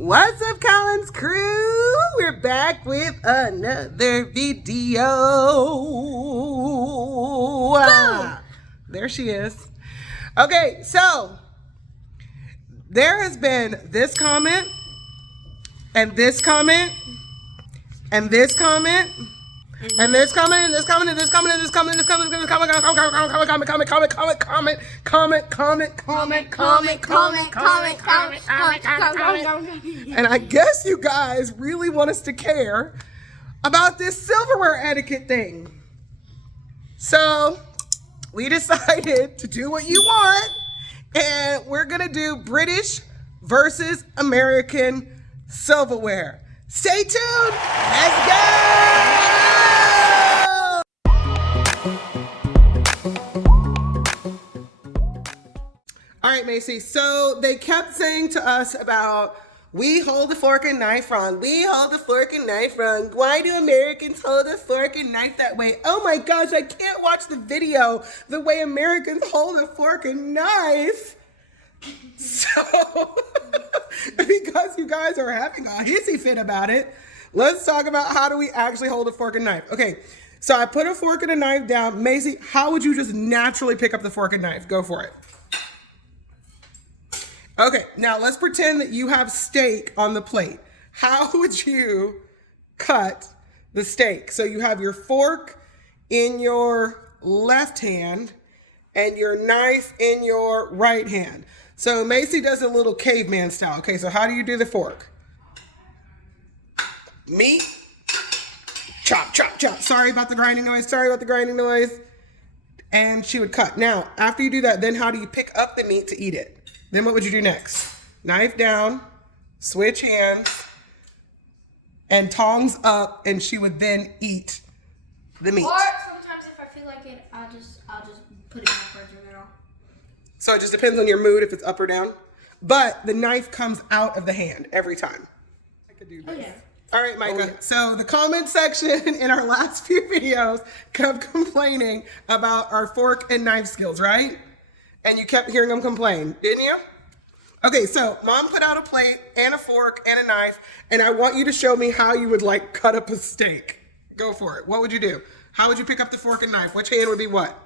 What's up, Collins crew? We're back with another video. There she is. Okay, so there has been this comment and this comment and this comment and this comment and this comment and this comment and this comment and this comment and this comment and I guess you guys really want us to care about this silverware etiquette thing. So we decided to do what you want, and we're gonna do British versus American silverware. Stay tuned. Let's go. All right, Macy. So they kept saying to us about, we hold the fork and knife wrong. We hold the fork and knife wrong. Why do Americans hold the fork and knife that way? Oh my gosh, I can't watch the video the way Americans hold a fork and knife. So, because you guys are having a hissy fit about it, let's talk about how do we actually hold a fork and knife. Okay, so I put a fork and a knife down. Macy, how would you just naturally pick up the fork and knife? Go for it. Okay, now let's pretend that you have steak on the plate. How would you cut the steak? So you have your fork in your left hand and your knife in your right hand. So Macy does a little caveman style. Okay, so how do you do the fork? Meat, chop, chop, chop. Sorry about the grinding noise. And she would cut. Now, after you do that, then how do you pick up the meat to eat it? Then what would you do next? Knife down, switch hands, and tongs up, and she would then eat the meat. Or sometimes if I feel like it, I'll just put it in my refrigerator now. So it just depends on your mood if it's up or down. But the knife comes out of the hand every time. I could do this. Oh, yeah. All right, Micah. So the comment section in our last few videos kept complaining about our fork and knife skills, right? And you kept hearing them complain, didn't you? Okay, so Mom put out a plate and a fork and a knife, and I want you to show me how you would like cut up a steak. Go for it. What would you do? How would you pick up the fork and knife? Which hand would be what?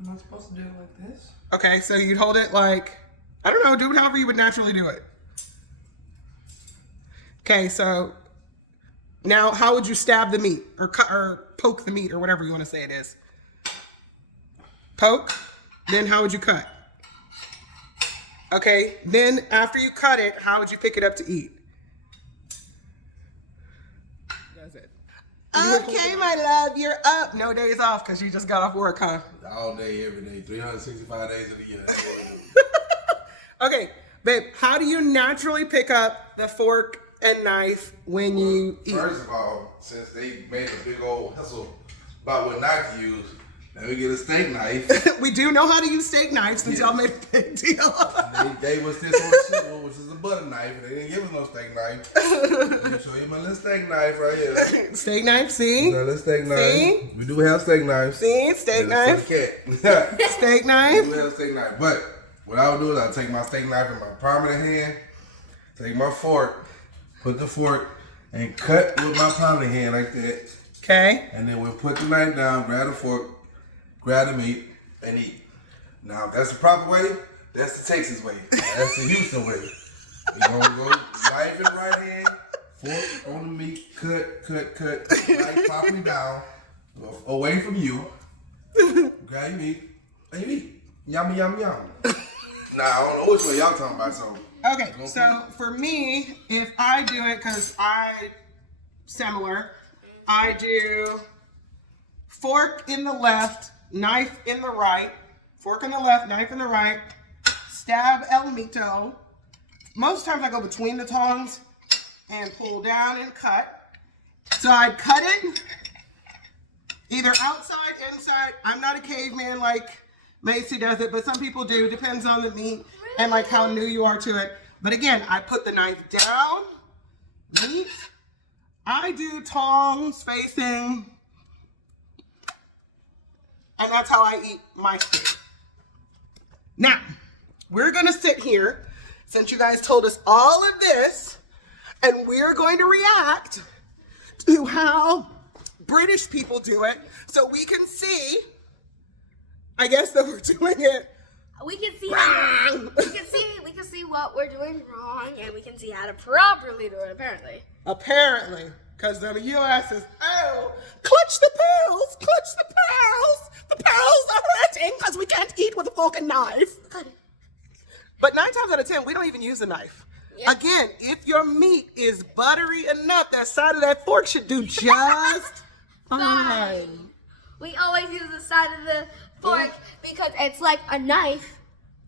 Am I supposed to do it like this? Okay, so you'd hold it like, I don't know, do it however you would naturally do it. Okay, so now how would you stab the meat or cut or poke the meat or whatever you want to say it is? Poke. Then how would you cut? Okay, then after you cut it, how would you pick it up to eat? That's it. Okay, my love, you're up. No days off because you just got off work, huh? All day, every day, 365 days of the year. Okay, babe, how do you naturally pick up the fork and knife when you eat? First of all, since they made a big old hustle about what knife to use, let me get a steak knife. We do know how to use steak knives since y'all made a big deal. They gave us this on the ship, which is a butter knife. They didn't give us no steak knife. Let me show you my little steak knife right here. Steak knife, see? Little steak knife. See? We do have steak knives. See? Steak knife. Steak knife. We do have steak knife. But what I would do is I'd take my steak knife in my prominent hand, take my fork, put the fork, and cut with my prominent hand like that. Okay. And then we'll put the knife down, grab the fork, grab the meat, and eat. Now, if that's the proper way, that's the Texas way. That's the Houston way. You're going to go knife in the right hand, fork on the meat, cut, knife properly down, away from you, grab your meat, and you eat. Yum, yum, yum. Now, I don't know which way y'all talking about, so. Okay, so for me, if I do it, because similar, I do fork in the left, knife in the right, fork in the left, knife in the right, stab el mito. Most times I go between the tongs and pull down and cut. So I'd cut it either outside, inside. I'm not a caveman like Macy does it, but some people do. Depends on the meat and like how new you are to it. But again, I put the knife down, meat. I do tongs facing, and that's how I eat my steak. Now, we're gonna sit here since you guys told us all of this, and we're going to react to how British people do it, so we can see, I guess, that we're doing it. We can see what we're doing wrong, and we can see how to properly do it. Apparently, because the U.S. is, oh, clutch the pearls, clutch the pearls. The pearls are hurting because we can't eat with a fork and knife. But 9 times out of 10, we don't even use a knife. Yep. Again, if your meat is buttery enough, that side of that fork should do just fine. We always use the side of the fork because it's like a knife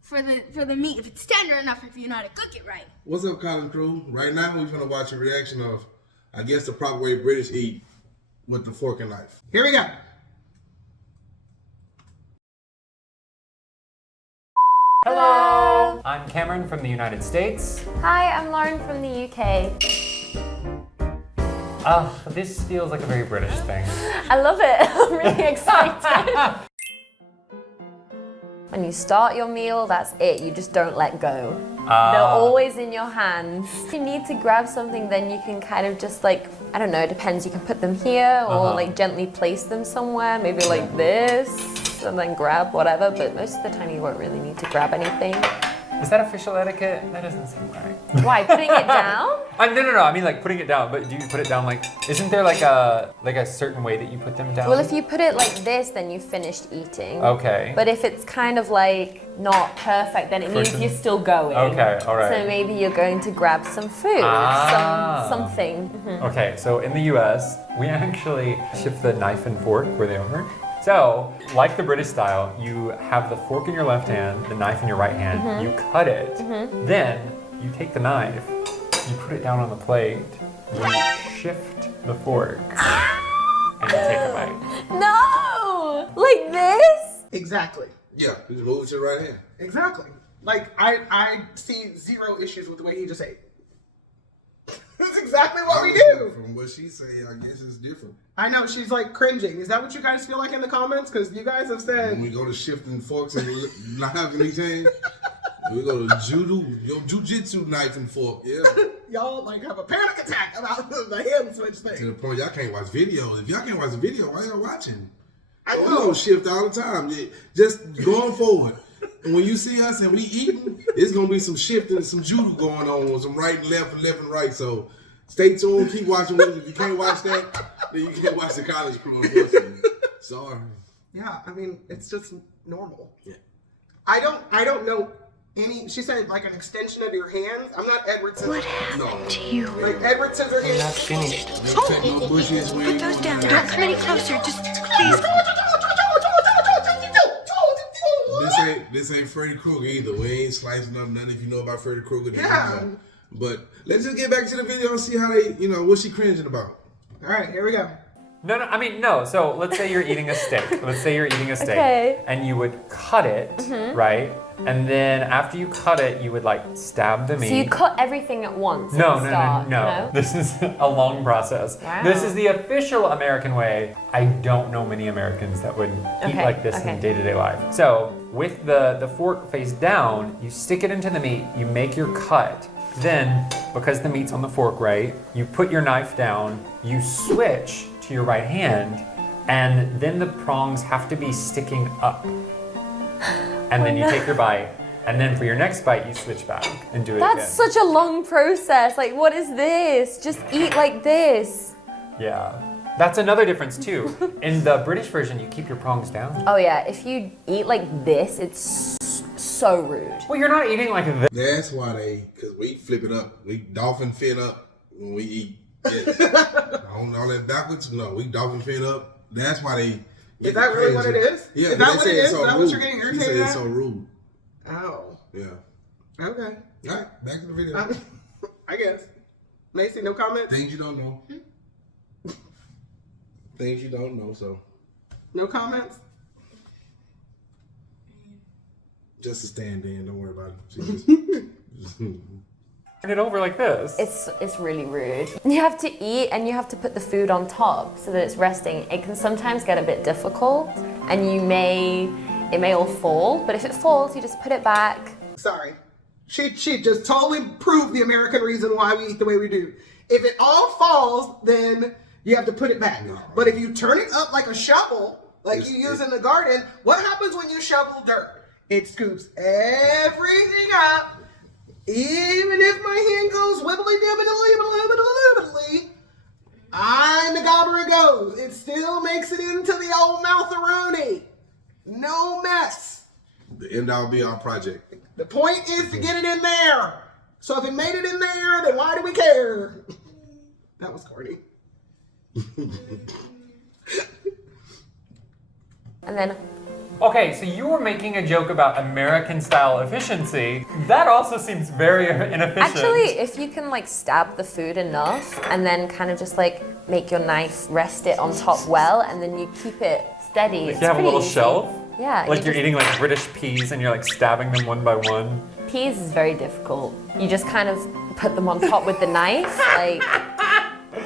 for the meat. If it's tender enough, if you know how to cook it right. What's up, Collin Crew? Right now, we're gonna watch a reaction of, I guess, the proper way British eat with the fork and knife. Here we go. Hello! I'm Cameron from the United States. Hi, I'm Lauren from the UK. This feels like a very British thing. I love it. I'm really excited. When you start your meal, that's it. You just don't let go. They're always in your hands. If you need to grab something, then you can kind of just like, I don't know, it depends. You can put them here or like gently place them somewhere, maybe like this, and then grab whatever, but most of the time you won't really need to grab anything. Is that official etiquette? That doesn't seem right. Why, putting it down? No. I mean like putting it down, but do you put it down like, isn't there like a certain way that you put them down? Well, if you put it like this, then you've finished eating. Okay. But if it's kind of like not perfect, then it means you're still going. Okay, all right. So maybe you're going to grab some food, something. Okay, so in the US, we actually shift the knife and fork where they are. So, like the British style, you have the fork in your left hand, the knife in your right hand, you cut it, then you take the knife, you put it down on the plate, you shift the fork, and you take a bite. No! Like this? Exactly. Yeah, you just move it to the right hand. Exactly. Like, I see zero issues with the way he just ate. That's exactly what we do. From what she's saying, I guess it's different. I know, she's like cringing. Is that what you guys feel like in the comments? Because you guys have said... When we go to shifting forks and knives in each hand, we go to jujitsu knife and fork, yeah. Y'all like have a panic attack about the hand switch thing. To the point y'all can't watch videos. If y'all can't watch the video, why y'all watching? I know. We don't shift all the time. Just going forward. And when you see us and we eating, it's gonna be some shifting, some judo going on, some right and left and right. So stay tuned, keep watching. If you can't watch that, then you can't watch the college crew, unfortunately. Sorry. Yeah, I mean, it's just normal. Yeah. I don't know any. She said like an extension of your hands. I'm not Edward Scissors. What happened to you? Like Edward Scissorhands. Not finished. Take no bushes when Put you those down. Don't come any closer. Just please. This ain't Freddy Krueger either. We ain't slicing up nothing. If you know about Freddy Krueger, then Yeah. you know. But let's just get back to the video and see how they, what she cringing about. All right, here we go. No. So let's say you're eating a steak. Okay. And you would cut it, right? And then after you cut it, you would like stab the meat. So you cut everything at once? No. at the start, This is a long process. Wow. This is the official American way. I don't know many Americans that would eat like this in day-to-day life. So with the fork face down, you stick it into the meat, you make your cut. Then, because the meat's on the fork, right, you put your knife down, you switch to your right hand, and then the prongs have to be sticking up. And then you take your bite, and then for your next bite, you switch back and do it again. That's such a long process. Like, what is this? Just eat like this. Yeah. That's another difference too. In the British version, you keep your prongs down. Oh yeah, if you eat like this, it's so rude. Well, you're not eating like this. That's why because we flip it up. We dolphin fin up when we eat. Yeah. All that backwards? No, we dolphin fin up. That's why they. Is that really what it is? Yeah. Is that they what say it is? it's so Is that rude. what you're getting She irritated said it's at? so rude. Oh. Yeah. Okay. All right, back to the video. I guess. Macy, no comments? Things you don't know. Things you don't know, so. No comments? Just a stand in, don't worry about it. Turn it over like this. It's really rude. You have to eat and you have to put the food on top so that it's resting. It can sometimes get a bit difficult and it may all fall, but if it falls, you just put it back. Sorry. She just totally proved the American reason why we eat the way we do. If it all falls, then you have to put it back. But if you turn it up like a shovel, like you use in the garden, what happens when you shovel dirt? It scoops everything up. Even if my hand goes wibbly-dibbly, I'm the gobber it goes. It still makes it into the old mouth-a-rooney. No mess. The end-all be-all project. The point is to get it in there. So if it made it in there, then why do we care? That was corny. And then Okay, so you were making a joke about American style efficiency. That also seems very inefficient. actually, if you can like stab the food enough and then kind of just like make your knife rest it on top well, and then you keep it steady. Like It's you have a pretty little easy. shelf? Yeah. Like you you're just- eating like British peas and you're like stabbing them one by one. Peas is very difficult. You just kind of put them on top with the knife, like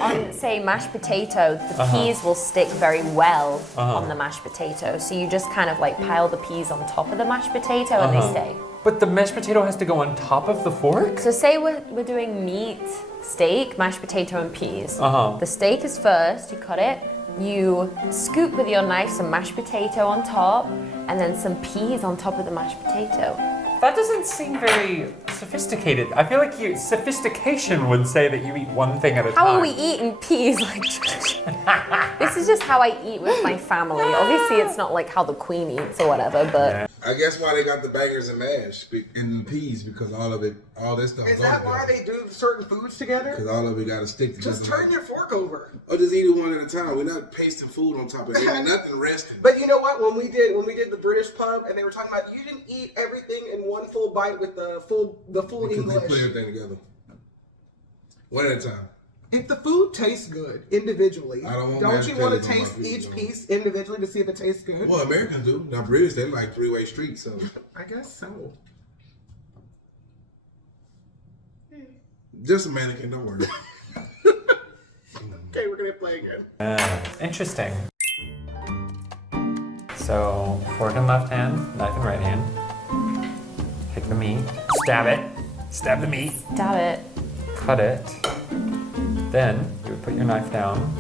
on say mashed potato, the peas will stick very well on the mashed potato. So you just kind of like pile the peas on top of the mashed potato and they stay. But the mashed potato has to go on top of the fork? So say we're doing meat, steak, mashed potato and peas. The steak is first, you cut it, you scoop with your knife some mashed potato on top and then some peas on top of the mashed potato. That doesn't seem very sophisticated. I feel like sophistication would say that you eat one thing at a time. How are we eating peas? Like, this is just how I eat with my family. Obviously, it's not like how the queen eats or whatever, but I guess why they got the bangers and mash and the peas, because all that stuff. Is that why they do certain foods together? Because all of it got to stick together. Just turn your fork over. Or just eat it one at a time. We're not pasting food on top of it. Ain't nothing resting. But you know what? When we did the British pub, and they were talking about you didn't eat everything in one full bite with the full Because they English. put everything together. One at a time. If the food tastes good individually, I don't want you mashed want to potatoes on my taste pizza, each though. piece individually to see if it tastes good? Well, Americans do. Now British, they like three-way streets, so. I guess so. Just a mannequin, don't worry. Okay, we're gonna play again. Interesting. So, fork in left hand, knife in right hand. Take the meat, stab it, stab the meat, stab it. cut it. Then you would put your knife down,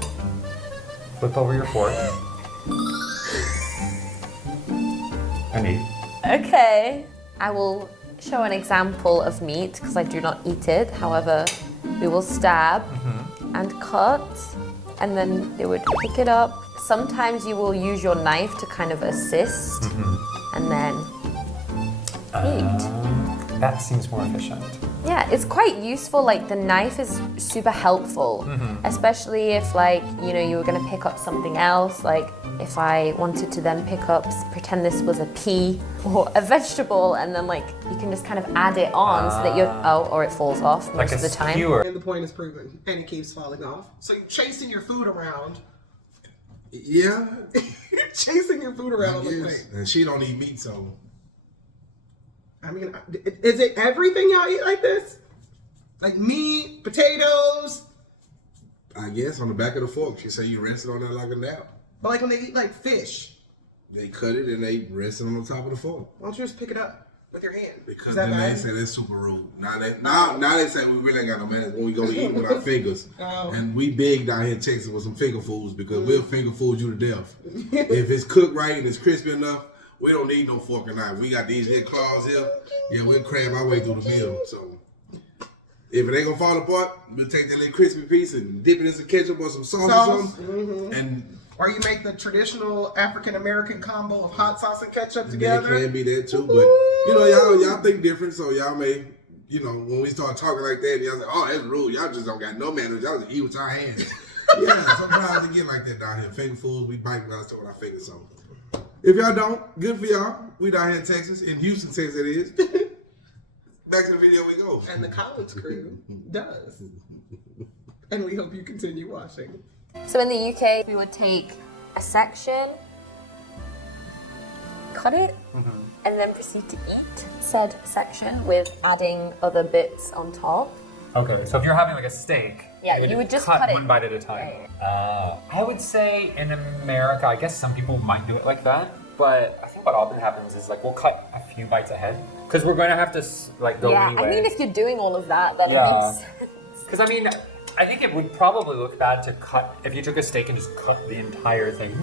flip over your fork, and eat. Okay. I will show an example of meat because I do not eat it. However, we will stab and cut, and then they would pick it up. Sometimes you will use your knife to kind of assist, and then eat. That seems more efficient. Yeah, it's quite useful. Like the knife is super helpful, especially if like, you know, you were gonna pick up something else. Like if I wanted to then pick up, pretend this was a pea or a vegetable, and then like you can just kind of add it on so that or it falls off most Like a of the time. skewer. And the point is proven, and it keeps falling off. So you're chasing your food around. Yeah. Chasing your food around on the Yes. plate. And she don't eat meat, so. I mean, is it everything y'all eat like this? Like meat, potatoes? I guess on the back of the fork, she say you rest it on there like a nap. But like when they eat like fish, They cut it and they rest it on the top of the fork. why don't you just pick it up with your hand? Because Is that then they bad? say that's super rude. Now they say we really ain't got no manners when we go to eat with our fingers. Oh. And we big down here in Texas with some finger foods because we'll finger food you to death. If it's cooked right and it's crispy enough, we don't need no fork and knife. We got these here claws here. Yeah, we'll cram our way through the meal. So if it ain't gonna fall apart, we'll take that little crispy piece and dip it in some ketchup or some sauce or something. And Or you make the traditional African American combo of hot sauce and ketchup it together. can be that too. But you know, y'all think different, so y'all may, you know, when we start talking like that, y'all say, oh, that's rude. Y'all just don't got no manners. Y'all just eat with your hands. Yeah, sometimes they get like that down here. Finger foods, we bite with our fingers. So if y'all don't, good for y'all. We down here in Texas, in Houston, Texas it is. Back to the video we go. And the college crew does. And we hope you continue watching. So in the UK, we would take a section, cut it, and then proceed to eat said section with adding other bits on top. Okay, so if you're having like a steak, Yeah, you would just cut cut it. one bite at a time. I would say in America, I guess some people might do it like that, but I think what often happens is like we'll cut a few bites ahead because we're going to have to like go Yeah, anyway. I mean, if you're doing all of that, then it makes sense. Because I mean, I think it would probably look bad to cut if you took a steak and just cut the entire thing.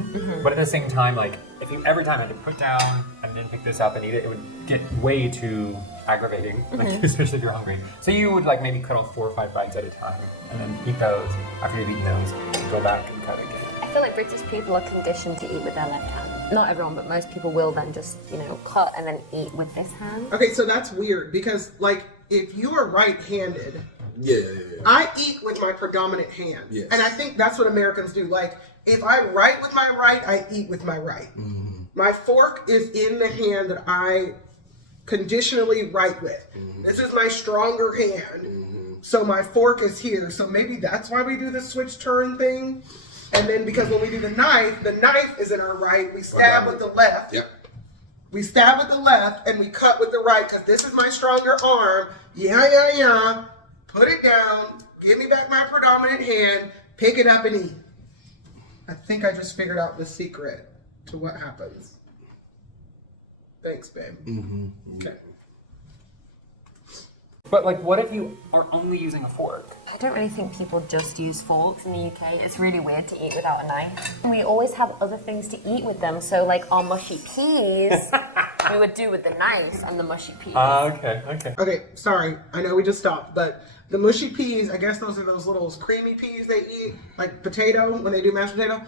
But at the same time, like if you every time had to put down and then pick this up and eat it, it would get way too aggravating, like, especially if you're hungry. So you would like maybe cut off 4 or 5 bites at a time and then eat those. After you've eaten those, go back and cut again. I feel like British people are conditioned to eat with their left hand. Not everyone, but most people will then just, cut and then eat with this hand. Okay, so that's weird because, like, if you are right-handed, I eat with my predominant hand. Yes. And I think that's what Americans do. Like, if I write with my right, I eat with my right. My fork is in the hand that I conditionally write with. This is my stronger hand. So my fork is here. So maybe that's why we do the switch turn thing. And then because when we do the knife is in our right. We stab with the left. Yep. We stab with the left and we cut with the right because this is my stronger arm. Yeah. Put it down. Give me back my predominant hand. Pick it up and eat. I think I just figured out the secret to what happens. Thanks, babe. Okay. But like, what if you are only using a fork? I don't really think people just use forks in the UK. It's really weird to eat without a knife. We always have other things to eat with them. So like our mushy peas, we would do with the knife and the mushy peas. Okay. Okay, sorry. I know we just stopped, but the mushy peas, I guess those are those little creamy peas they eat, like potato, when they do mashed potato.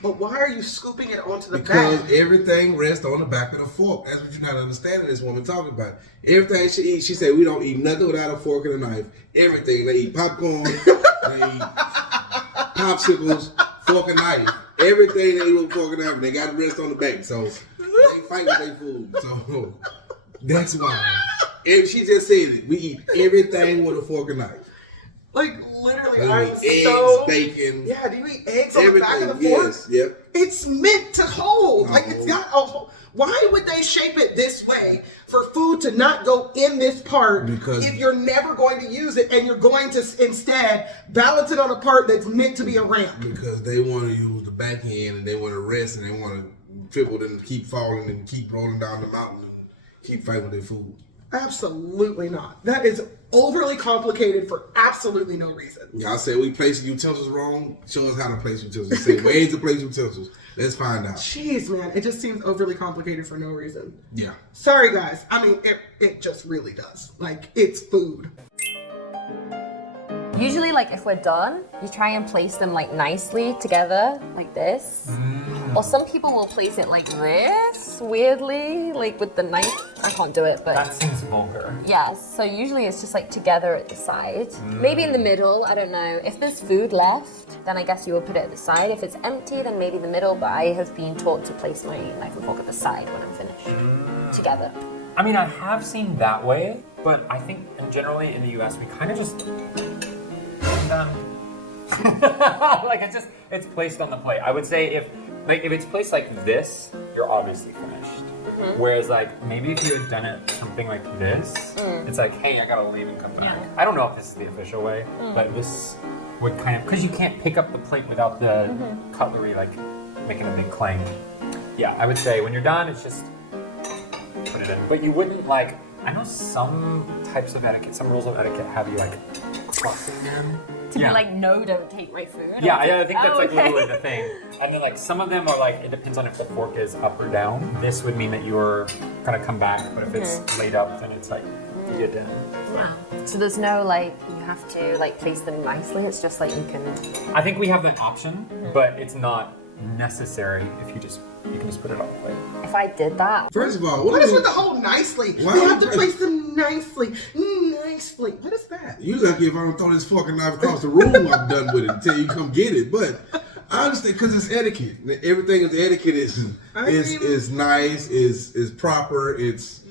But why are you scooping it onto the Because back? everything rests on the back of the fork. That's what you're not understanding this woman talking about. Everything she eats, she said we don't eat nothing without a fork and a knife. Everything. They eat popcorn, they eat popsicles, fork and knife. Everything they eat with fork and knife, and they got the rest on the back. So they fight with their food. So that's why. And she just said it. We eat everything with a fork and knife. Like, literally, We I'm eat eggs, so... bacon. Yeah, do you eat eggs on the back of the fork? Yes, yep. It's meant to hold. Like, it's No. got a whole... Why would they shape it this way for food to not go in this part Because- if you're never going to use it and you're going to instead balance it on a part that's meant to be a ramp? Because they want to use the back end and they want to rest and they want to triple and keep falling and keep rolling down the mountain and keep fighting with their food. Absolutely not. That is overly complicated for absolutely no reason. Y'all say we place utensils wrong. Show us how to place utensils. Say ways to place utensils. Let's find out. Jeez, man, it just seems overly complicated for no reason. Yeah. Sorry, guys. I mean, it just really does. Like, it's food. Usually, like, if we're done, you try and place them, like, nicely together, like this. Or some people will place it like this, weirdly, like with the knife. I can't do it, but... That seems vulgar. Yeah, so usually it's just, like, together at the side. Maybe in the middle, I don't know. If there's food left, then I guess you would put it at the side. If it's empty, then maybe the middle, but I have been taught to place my knife and fork at the side when I'm finished. Together. I mean, I have seen that way, but I think generally in the US, we kind of just... like it's placed on the plate. I would say if it's placed like this, you're obviously finished. Whereas like maybe if you had done it something like this, it's like, hey, I gotta leave and come back. I don't know if this is the official way, but this would kind of, because you can't pick up the plate without the cutlery like making a big clank. Yeah, I would say when you're done, it's just put it in. But you wouldn't like, I know some types of etiquette, some rules of etiquette have you like crossing them. To be like, no, don't take my food. Yeah, I think that's like okay. literally the thing. And then like some of them are like, it depends on if the fork is up or down. This would mean that you're gonna come back, but if it's laid up, then it's like, you're done. Wow. So there's no like, you have to like place them nicely, it's just like you can... I think we have that option, but it's not necessary if you can just put it on the plate. If I did that... First of all, What is with the whole nicely? Why You would have to you- place them nicely. Nicely. What is that? You lucky if I don't throw this fucking knife across the room. I'm done with it until you come get it. But I understand because it's etiquette. Everything is etiquette. Is nice. Is proper. It's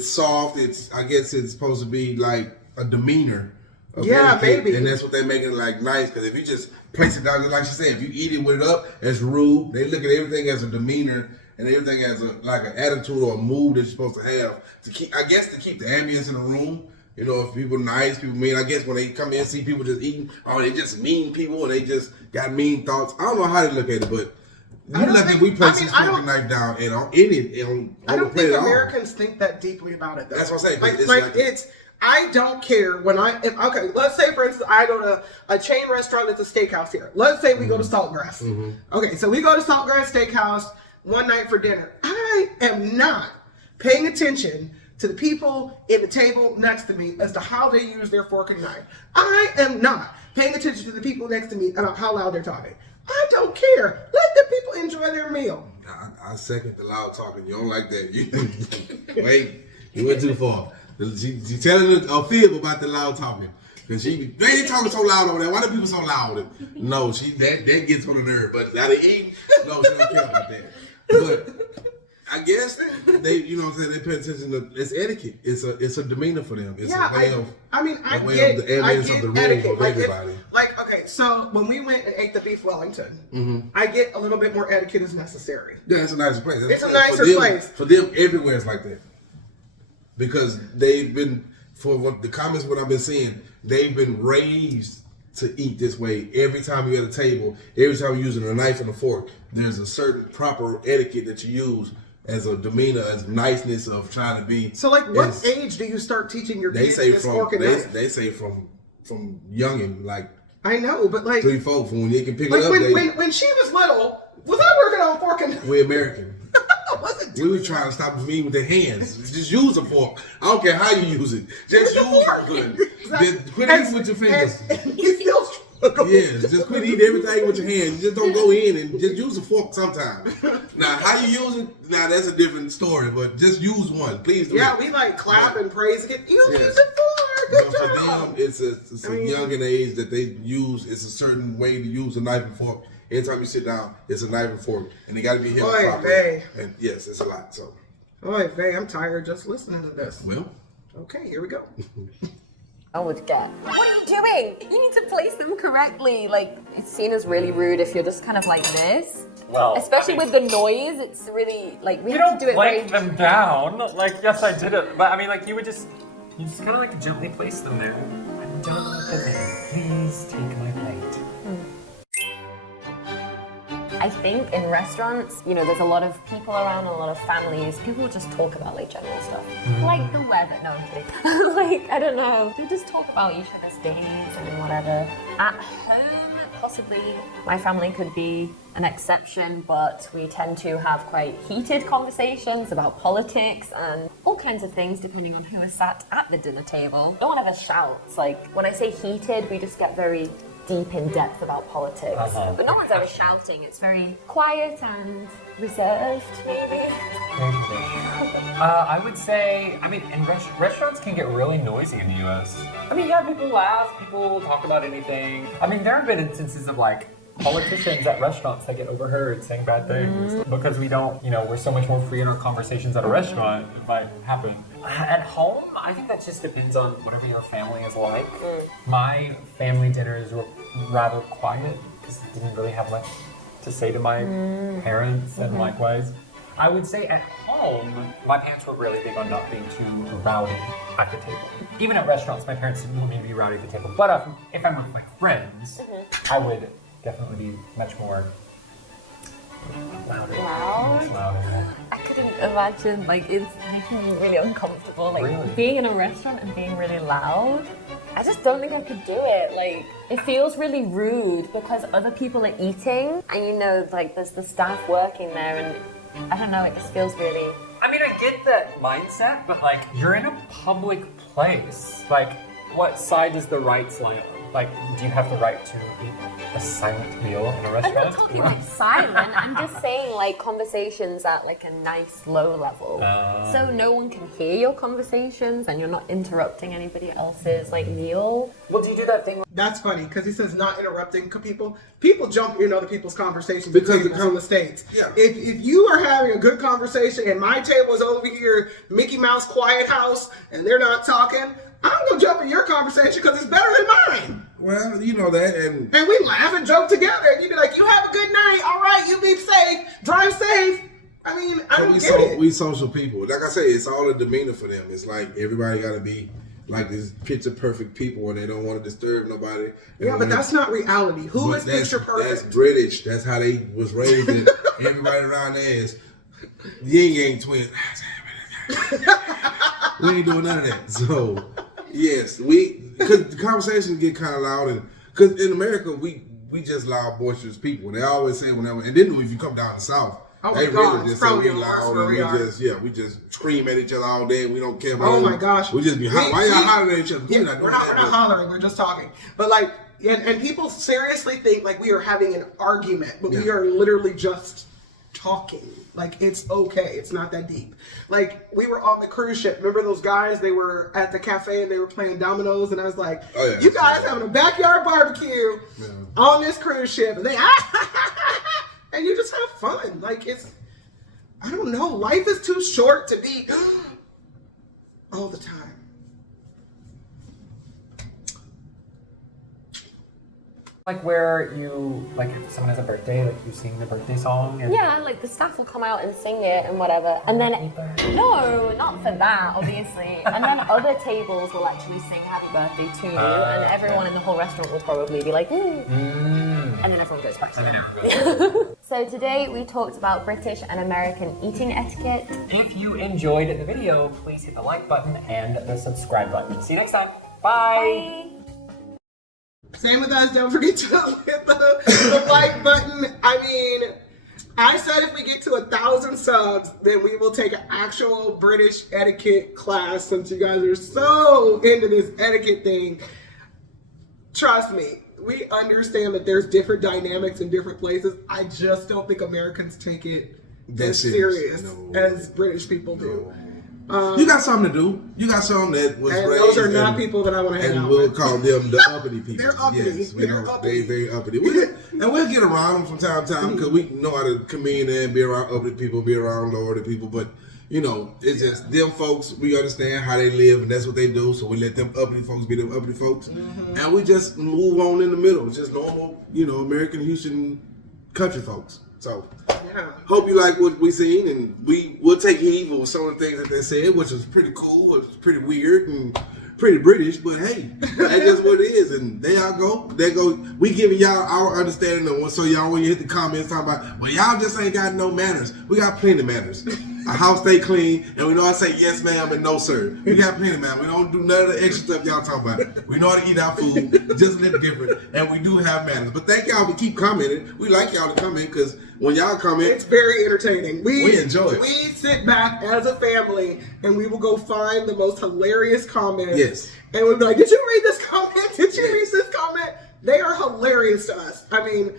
soft. I guess it's supposed to be like a demeanor. Of etiquette, maybe. And that's what they're making it like nice. Because if you just place it down, just like she said, if you eat it with it up, it's rude. They look at everything as a demeanor and everything as like an attitude or a mood that you're supposed to have to keep the ambience in the room. You know, if people nice, people mean. I guess when they come in and see people just eating, oh, they just mean people and they just got mean thoughts. I don't know how they look at it, but You lucky we place this fork and knife down and on any I don't think Americans think that deeply about it though. That's what I'm saying. Like I don't care when okay, let's say for instance I go to a chain restaurant that's a steakhouse here. Let's say we go to Saltgrass. Okay, so we go to Saltgrass Steakhouse one night for dinner. I am not paying attention to the people in the table next to me as to how they use their fork and knife. I am not paying attention to the people next to me about how loud they're talking. I don't care. Let the people enjoy their meal. I second the loud talking. You don't like that. Wait, you went too far. She telling a fib about the loud talking. Because they talking so loud over there. Why do people so loud? No, that gets on the nerve. But out of eating, no, she don't care about that. But I guess they, you know what I'm saying, they pay attention to, it's etiquette. It's a demeanor for them. It's a way of, I get the evidence of the room etiquette. of everybody. Okay, so when we went and ate the beef Wellington, I get a little bit more etiquette is necessary. Yeah, it's a nicer place. It's a nicer place. For them, everywhere is like that. Because they've been, for the comments what I've been seeing, they've been raised to eat this way. Every time you're at a table, every time you're using a knife and a fork, there's a certain proper etiquette that you use as a demeanor, as niceness of trying to be. So, like, what age do you start teaching your kids this fork and knife? They say from youngin', like. I know, but like 3, 4, from when they can pick like it up. when she was little, was I working on fork and knife? We're American. I wasn't We were trying to stop them eating with their hands. Just use a fork. I don't care how you use it. Just use it good. Just quit eating with your fingers. And you still struggle. Yes, just quit eating everything with your hands. Just don't go in and just use a fork sometimes. Now, how you use it, now that's a different story, but just use one. Please do it. We like clap and praise it. You use it for good job. For them, it's a young age that they use. It's a certain way to use a knife and fork. Anytime you sit down, it's a knife and fork, and they got to be held properly. And yes, it's a lot. So, Oy vey, I'm tired just listening to this. Well, okay, here we go. I would get. What are you doing? You need to place them correctly. Like, it's seen as really rude if you're just kind of like this. Well, especially with the noise, it's really like we You have to do don't it blank very. them down. Like, yes, I did it. But I mean, like, you just kind of like gently place them there. I'm done with the day. Please take my plate. I think in restaurants, you know, there's a lot of people around, a lot of families. People just talk about like general stuff, like the weather. No, I'm kidding. Like, I don't know. They just talk about each other's days and whatever. At home, possibly my family could be an exception, but we tend to have quite heated conversations about politics and all kinds of things depending on who is sat at the dinner table. No one ever shouts. Like, when I say heated, we just get very deep in depth about politics. But no one's ever shouting. It's very quiet and reserved, maybe. I would say, I mean, and restaurants can get really noisy in the U.S. I mean, yeah, people laugh, people talk about anything. I mean, there have been instances of like politicians at restaurants that get overheard saying bad things because we don't, you know, we're so much more free in our conversations at a restaurant. It might happen. At home, I think that just depends on whatever your family is like. My family dinners were rather quiet because I didn't really have much to say to my parents, and likewise. I would say at home, my parents were really big on not being too rowdy at the table. Even at restaurants, my parents didn't want me to be rowdy at the table. But if I'm with my friends, I would definitely be much more louder. Loud? Louder. I couldn't imagine, like, it's making me really uncomfortable. Like, Really? being in a restaurant and being really loud, I just don't think I could do it. Like, it feels really rude because other people are eating, and you know, like, there's the staff working there, and I don't know, it just feels really... I mean, I get that mindset, but like, you're in a public place. Like, what side does the rights lie on? Like, do you have the right to eat a silent meal in a I'm restaurant? not talking like silent, I'm just saying like conversations at like a nice low level. So no one can hear your conversations and you're not interrupting anybody else's like meal. Well, do you do that thing? That's funny because he says not interrupting people. People jump in other people's conversations Because because from the States. Yeah. If you are having a good conversation and my table is over here, Mickey Mouse Quiet House, and they're not talking, I'm gonna jump in your conversation because it's better than mine. well, you know that, and And we laugh and joke together, and you be like, "You have a good night. All right, you be safe. Drive safe." I mean, I don't get it. we social people. Like I say, it's all a demeanor for them. It's like everybody got to be like this picture perfect people and they don't want to disturb nobody. Yeah, but that's not reality. Who is picture perfect? That's British. That's how they was raised. And everybody around there is yin yang twins. We ain't doing none of that. So yes, because the conversations get kind of loud, and because in America we just loud, boisterous people. They always say whenever, and then if you come down the South, they really just say we loud and we just scream at each other all day and we don't care about. Oh my gosh, we just be why y'all hollering at each other? Yeah, we're not hollering. We're just talking. But like, and people seriously think like we are having an argument, but we are literally just talking. Like, it's okay. It's not that deep. Like, we were on the cruise ship. Remember those guys? They were at the cafe and they were playing dominoes. And I was like, you guys having a backyard barbecue on this cruise ship. And they, and you just have fun. Like, it's, I don't know. Life is too short to be all the time. Like where you, like if someone has a birthday, like you sing the birthday song? And yeah, like the staff will come out and sing it and whatever. And then, no, not for that, obviously. And then other tables will actually sing happy birthday to you. And everyone in the whole restaurant will probably be like, And then everyone goes back to So today we talked about British and American eating etiquette. If you enjoyed the video, please hit the like button and the subscribe button. See you next time. Bye. Same with us. Don't forget to hit the like button. I mean, I said if we get to 1,000 subs, then we will take an actual British etiquette class, since you guys are so into this etiquette thing. Trust me, we understand that there's different dynamics in different places. I just don't think Americans take it as serious as British people do. You got something to do. You got something that was raised. Those are not people that I want to hang out with. And we'll call them the uppity people. They're uppity. Yes, They're very uppity. And we'll get around them from time to time because we know how to come in and be around uppity people, be around lower people. But, you know, it's just them folks, we understand how they live and that's what they do. So we let them uppity folks be them uppity folks. And we just move on in the middle. Just normal, you know, American Houston country folks. So, hope you like what we seen, and we'll take heed for some of the things that they said, which was pretty cool, it was pretty weird, and pretty British, but hey, that's just what it is, and there y'all go. There go. We giving y'all our understanding of one, so y'all, when you hit the comments talking about, well, y'all just ain't got no manners. We got plenty of manners. Our house stay clean, and we know how to say yes ma'am and no sir. We got plenty of manners. We don't do none of the extra stuff y'all talking about. We know how to eat our food, just a little different, and we do have manners. But thank y'all for keep commenting. We like y'all to comment, because when y'all comment, it's very entertaining. We enjoy it. We sit back as a family and we will go find the most hilarious comments. Yes. And we'll be like, did you read this comment? Did you read this comment? They are hilarious to us. I mean,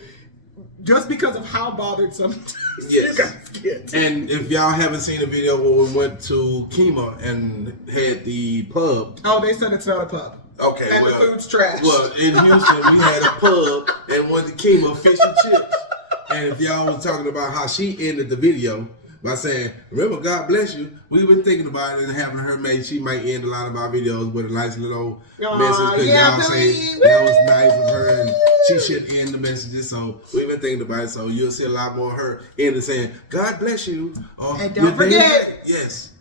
just because of how bothered sometimes you guys get. And if y'all haven't seen the video where we went to Kima and had the pub. Oh, they said it's not a pub. Okay, and the food's trash. Well, in Houston, we had a pub and went to Kima fish and chips. And if y'all was talking about how she ended the video by saying, remember, God bless you, we've been thinking about it and having her make, she might end a lot of our videos with a nice little message, because y'all saying that was nice of her and she should end the messages. So we've been thinking about it. So you'll see a lot more of her ending saying, God bless you. And don't forget. Yes.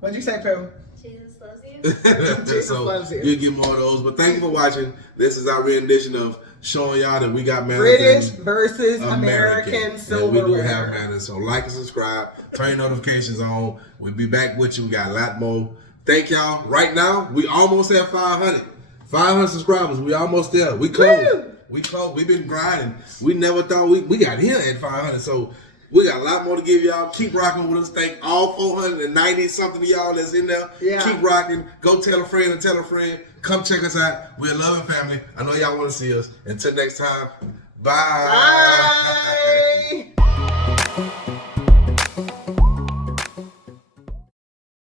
What'd you say, Pooh? Jesus loves you. Jesus loves you. You'll get more of those. But thank you for watching. This is our rendition of showing y'all that we got manners. British versus American Silverware. We do have manners. So like and subscribe. Turn your notifications on. We'll be back with you. We got a lot more. Thank y'all. Right now, we almost have 500. 500 subscribers. We almost there. We close. Woo! We close. We've been grinding. We never thought we got here at 500. So we got a lot more to give y'all. Keep rocking with us. Thank all 490 something of y'all that's in there. Yeah. Keep rocking. Go tell a friend and tell a friend. Come check us out. We're a loving family. I know y'all want to see us. Until next time, bye. Bye.